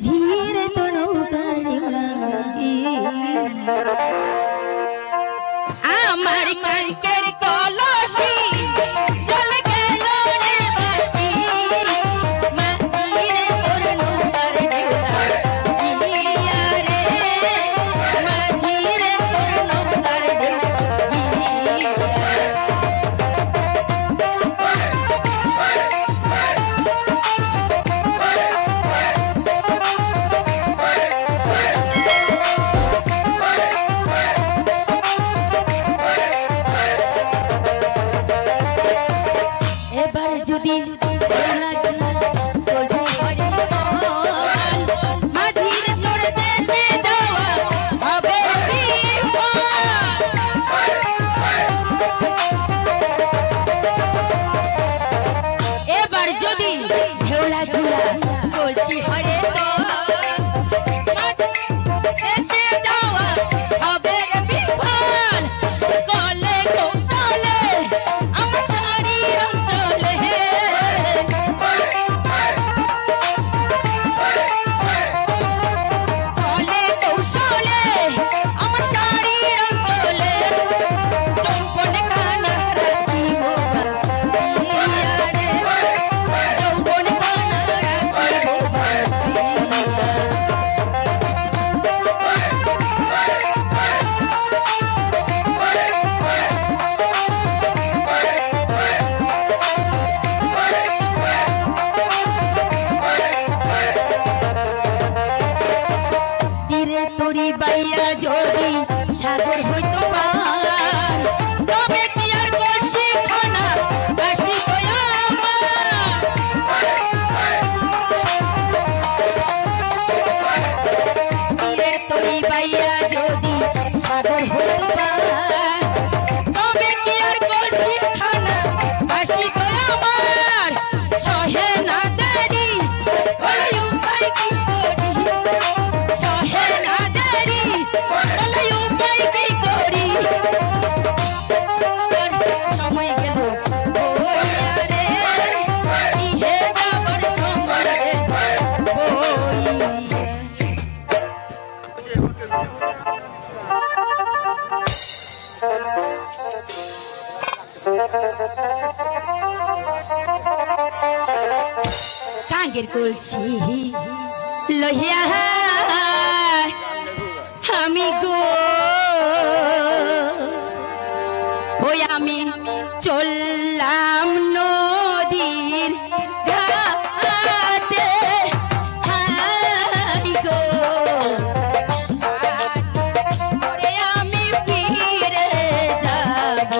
মাঝিরে তোর নৌকারি আমার কালকের কলসি চলে গেল রে বাসি মাঝিরে তোর নৌকারি জিয়া রে মাঝিরে তোর নৌকারি বাইয়া যদি সাগর হইতো পার তবে কি আর কলসি খানা বাসি গয়া তীরে তরি বাইয়া যদি সাগর হইতো পার তবে কি আর কলসি খানা বাসি গয়া আমার সহে না দেরি ওই উপায় কি করি সহে না কাঙ্গের কলসি লহিয়া আমি গো ওই আমি চললাম নদীর ঘাটে হাই গো ওরে আমি ফিরে যাব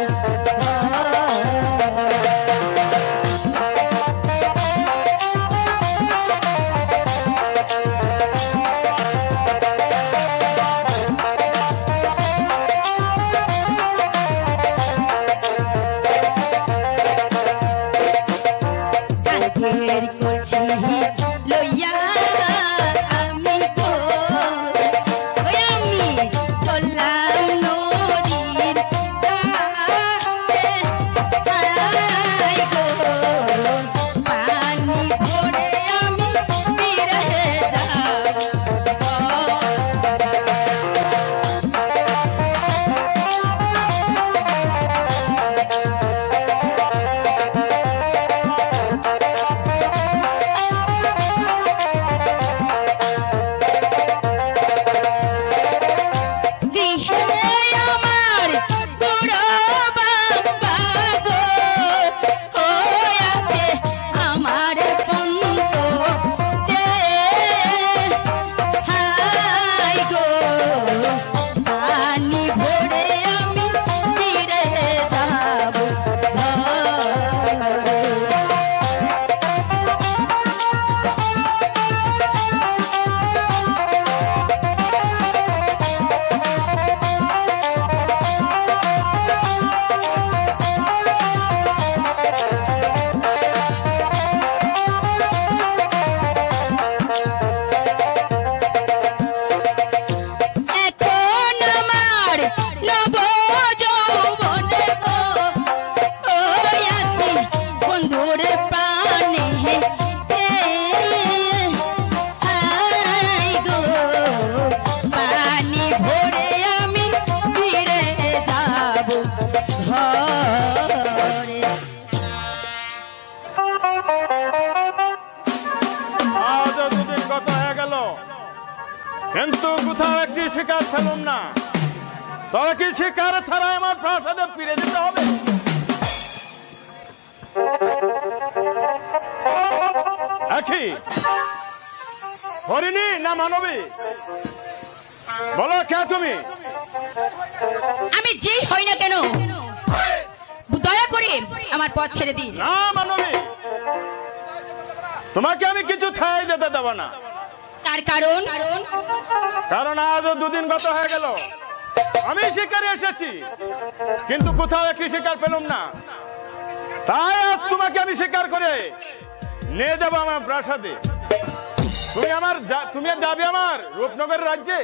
কলসি লইয়া আমি গো ওই আমি চললাম নদীর ঘাটে গো পানি ভরে আমি ফিরে যাব বন্ধুর প্রাণে কিন্তু কোথাও একটি শিকার ছিলাম না। তবে কি শিকার ছাড়া আমার প্রাসাদে ফিরে যেতে হবে? একই হরিণী না মানবী? বলো কে তুমি? আমি যেই হই না কেন, দয়া করে আমার পথ ছেড়ে দিন। না মানবী, তোমাকে আমি কিছু খাই যেতে দেব না। তার কারণ? কারণ আজও দুদিন গত হয়ে গেল, আমি শিকারে এসেছি কিন্তু কোথাও একই শিকার পেলাম না। তাই আজ তোমাকে আমি শিকার করে নিয়ে যাবো আমার প্রাসাদে। তুমি আর যাবে আমার রূপনগরের রাজ্যে?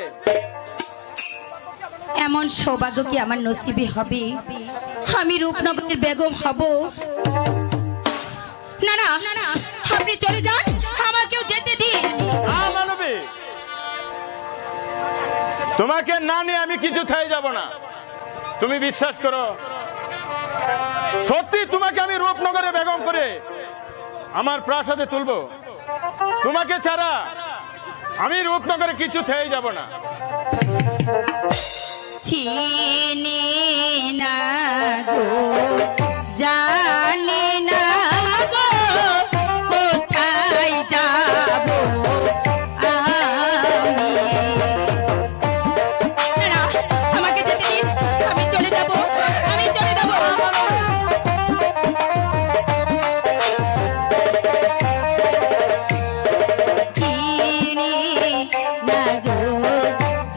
এমন সৌভাগ্য কি আমার নসিবে হবে? আমি রূপনগরের বেগম হব? না না, আপনি চলে যান, আমাকেও যেতে দিন। মানবী, তোমাকে না নিয়ে আমি কিছু খেয়ে যাব না। তুমি বিশ্বাস করো, সত্যি তোমাকে আমি রূপনগরে বেগম করে আমার প্রাসাদে তুলবো। তোমাকে ছাড়া আমি রূপনগরে কিছু খেয়ে যাব না। চিনি না গো, জানি না গো, কোথায় যাব আমি। না, আমাকে যেতে দিন, আমি চলে যাব, আমি চলে যাব। চিনি না গো,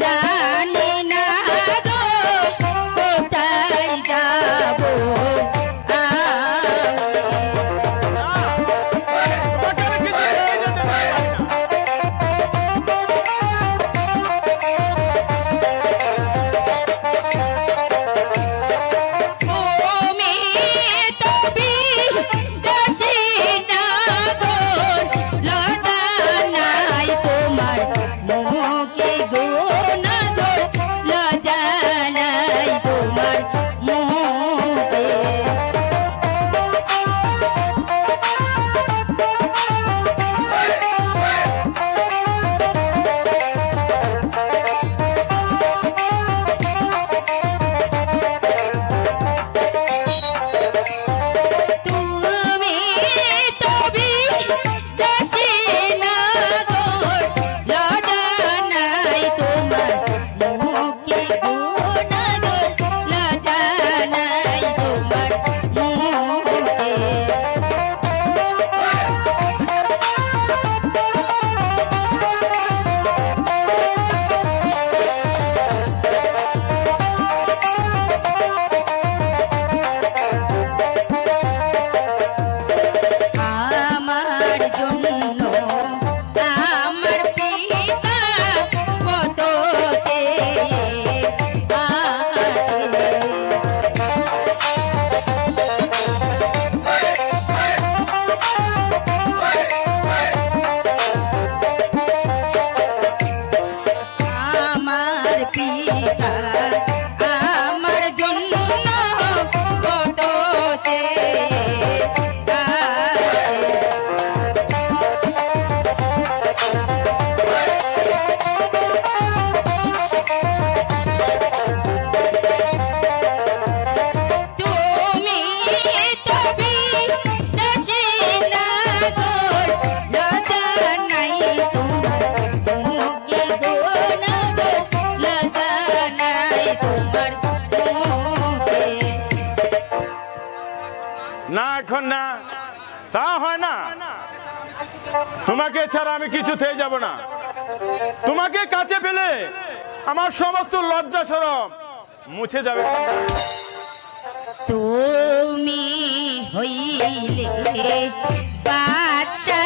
জানি না গো, কোথায় যাব না, এখন না, তা হয় না। তোমাকে ছাড়া আমি কিছু থেকে যাব না। তোমাকে কাছে পেলে আমার সমস্ত লজ্জা শরম মুছে যাবে। তুমি হইলে বাদশা।